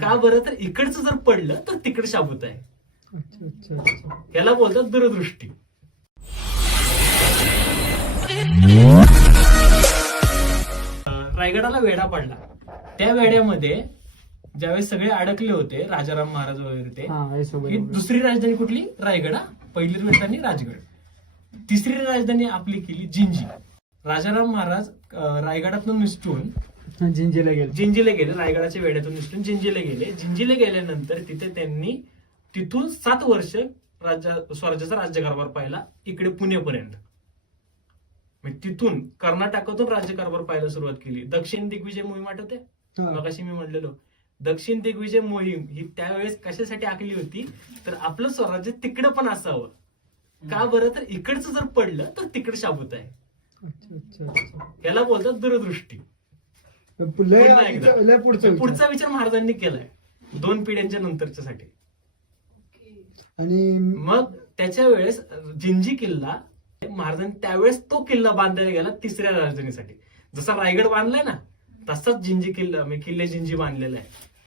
का बरं? तर इकडचं जर पडलं तर तिकडे शाबूत आहे. अच्छा अच्छा अच्छा याला बोलतात दूरदृष्टी. रायगडाला वेढा पडला. त्या वेड्यामध्ये ज्यावेळेस सगळे अडकले होते राजाराम महाराज वगैरे ते हा दुसरी राजधानी कुठली? रायगड. पहिली राजधानी राजगड. तिसरी राजधानी आपली केली जिंजी. राजाराम महाराज रायगडातून निसटून जिंजीला गेलो. जिंजीला गेले रायगडाच्या वेड्यातून निसटून जिंजीला गेले. जिंजीला गेल्यानंतर तिथे त्यांनी तिथून सात वर्ष राज्य स्वराज्याचा राज्यकारभार पाहिला इकडे पुणेपर्यंत. तिथून कर्नाटकातून राज्यकारभार पाहायला सुरुवात केली. दक्षिण दिग्विजय मोहीम आठवते. मगाशी मी म्हणलेलो. दक्षिण दिग्विजय मोहीम ही त्यावेळेस कशासाठी आखली होती? तर आपलं स्वराज्य तिकडं पण असावं. का बरं? तर इकडचं जर पडलं तर तिकडे शाबूत आहे. याला बोलतात दूरदृष्टी. लय पुन्हा एकदा. लय पुढचं विचार. पुढचा विचार महाराजांनी केलाय दोन पिढ्यांच्या नंतरच्या साठी आणि मग त्याच्या वेळेस जिंजी किल्ला महाराजांनी त्यावेळेस तो किल्ला बांधायला गेला तिसऱ्या राजधानीसाठी जसा रायगड बांधलाय ना तसाच जिंजी किल्ला म्हणजे किल्ले जिंजी बांधलेला आहे